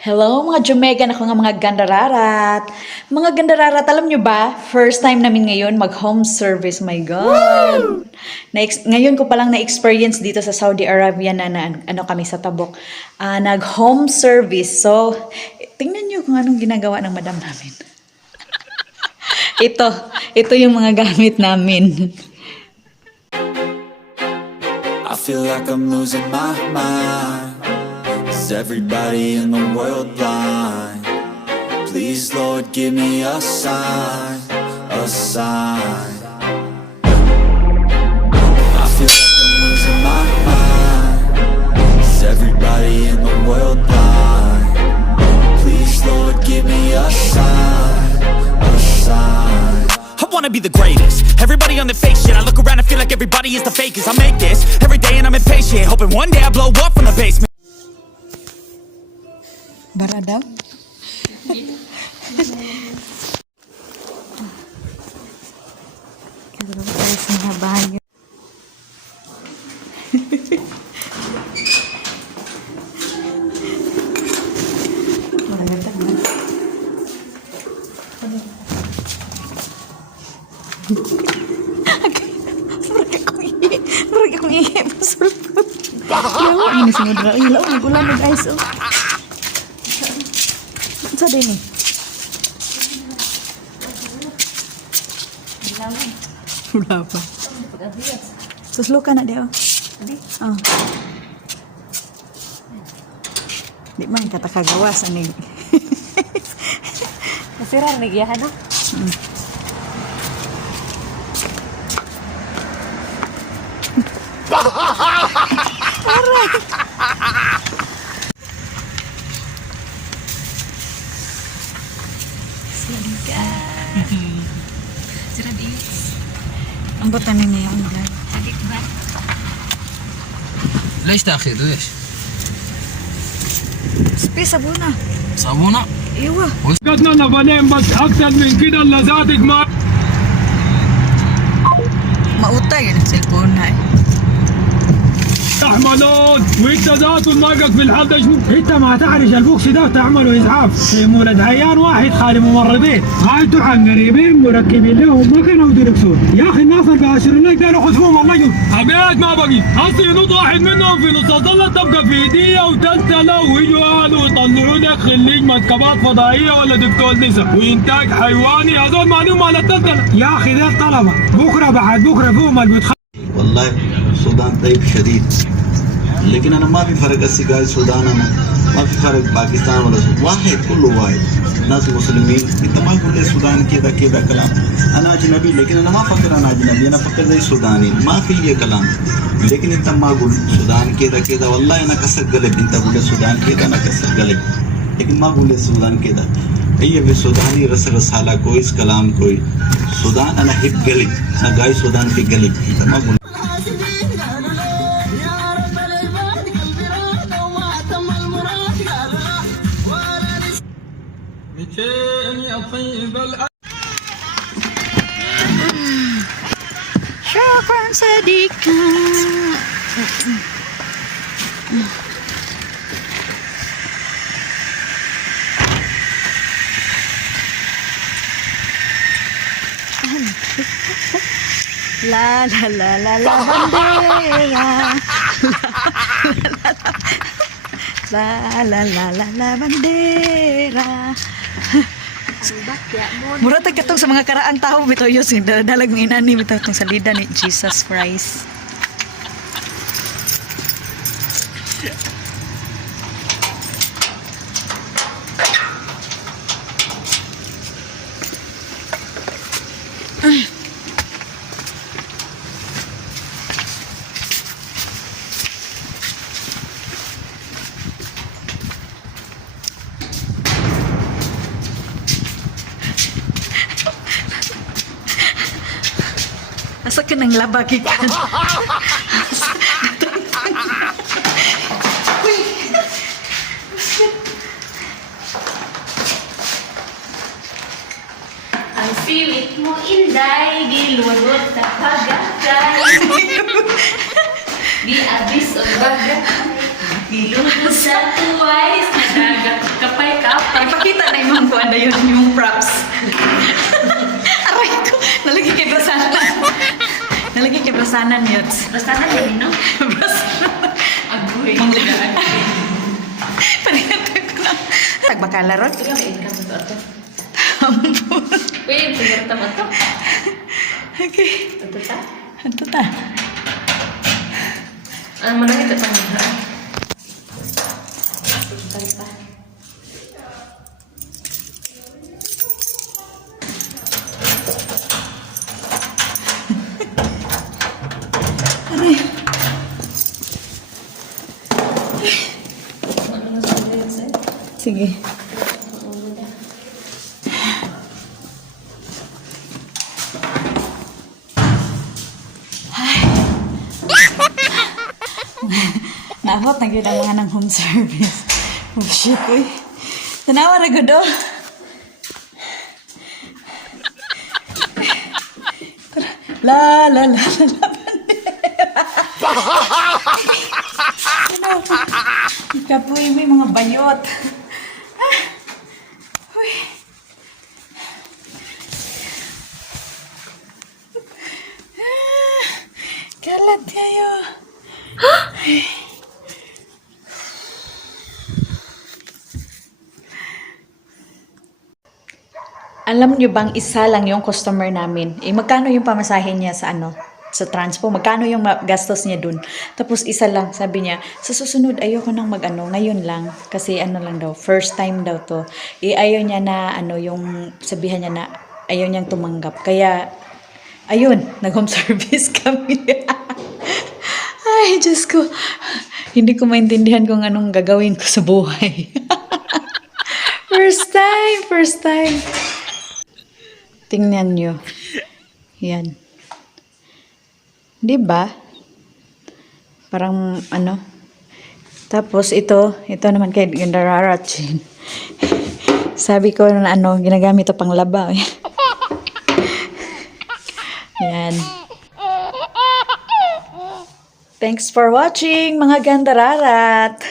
Hello mga Jumegan, ako nga mga gandararat. Mga gandararat, alam nyo ba, first time namin ngayon mag-home service, my God. Ngayon ko palang na-experience dito sa Saudi Arabia na ano kami sa Tabok. Nag-home service. So, tingnan nyo kung anong ginagawa ng madam namin. ito yung mga gamit namin. I feel like I'm losing my mind. Is everybody in the world blind? Please, Lord, give me a sign, a sign. I feel like I'm losing my mind. Is everybody in the world blind? Please, Lord, give me a sign, a sign. I wanna be the greatest. Everybody on the fake shit. I look around and feel like everybody is the fakest. I make this every day and I'm impatient, hoping one day I blow up from the basement. Baradaw? Siguro tayo sa nabayo. Murag akong ihi. Masulpot. Ilaw, ini sinudra. Ilaw, nagulan na guys. Sa din eh. Wala pa. Suslukan na dia. Oh. Di man kata kagawas ani. Masirar nih ya, no? Ang botanin niya yung ulan. ليش تأخير ليش؟ Space sabuna. صابونة؟ Iwa. قدنا نفنين بس اكتر من كده اللذاتك ما Mautay yun ang cellphone na eh. يحملون وانت ذاته دماغك في الحدش انت ما تعرف البوكس ده تعمله اسعاف في مولد عيان واحد خالي ممرضين غايته عن قريبين مركبين لهم مكنه ودركسون يا اخي الناس الباشرين يقدروا يخطفوهم والله يجوا ابيات ما بقي اصلي ينط واحد منهم في نص الظله تبقى في ايديه وتلتله ويجوا اهله يطلعوا لك خليج مركبات فضائيه ولا دكتور نساء وانتاج حيواني هذول ما لهم على التلتله يا اخي ذا الطلبه بكره بعد بكره فيهم اللي والله السودان طيب شديد लेकिन अना ما في فرق السجاي السودان أنا ما في فرق باكستان ولا سودان واحد كله واحد ناس مسلمين انت ما تقول لي السودان كذا كذا كلام انا اجنبي لكن انا ما افكر انا اجنبي انا افكر زي السوداني ما في ये كلام लेकिन انت ما اقول السودان كذا كذا والله انا كسر قلب انت تقول السودان كذا انا كسر قلب लेकिन ما اقول السودان كذا هي في السوداني رسالة كويس كلام كويس السودان انا هيك قلب انا جاي السودان في قلب انت ما اقول Syukran sedikit. La la la la la bandera. La la la la la bandera. Mura tag katong sa mga karaang tao bitaw yo sing dalag ng inani bitaw tong salida ni Jesus Christ. Asa ka nang labag ikan? Ang pilit mo, Inday, gilunod sa pagkakay. Di abis o bagay, gilunod sa tuwais, nagagap ka imong ko ano yun, yung props. Aray ko, nalagi kay Brasanan. Nalagi kay Brasanan yun. Basta na yun, no? Brasanan. Agoy. Paningatan ko na. Tagbakala ron. Ikaw, may income ito ato. Ampun. Wait, siguro tama ito. Okay. Ito ta? Ito ta. Ano mo lang ito sa mga? Ito pa. Sige. Naabot na gyud ang mga ng home service. Oh shit, uy. Tanawa na gud oh. La la la la la. Kapoy, may mga bayot. Uy. Kalat kayo. Alam niyo bang isa lang yung customer namin? Magkano yung pamasahin niya sa ano? Sa transpo, magkano yung gastos niya dun? Tapos isa lang, sabi niya, sa susunod ayoko nang mag-ano, ngayon lang. Kasi ano lang daw, first time daw to. Ayaw niya na, ano, yung sabihan niya na ayaw niyang tumanggap. Kaya, ayun, nag-home service kami. Ay, Diyos ko. Hindi ko maintindihan kung anong gagawin ko sa buhay. First time. Tingnan nyo. Yan. Di ba? Parang ano. Tapos ito naman kay Gandararachin. Sabi ko na ano, ginagamit ito pang laba. Yan. Thanks for watching, mga Gandararat.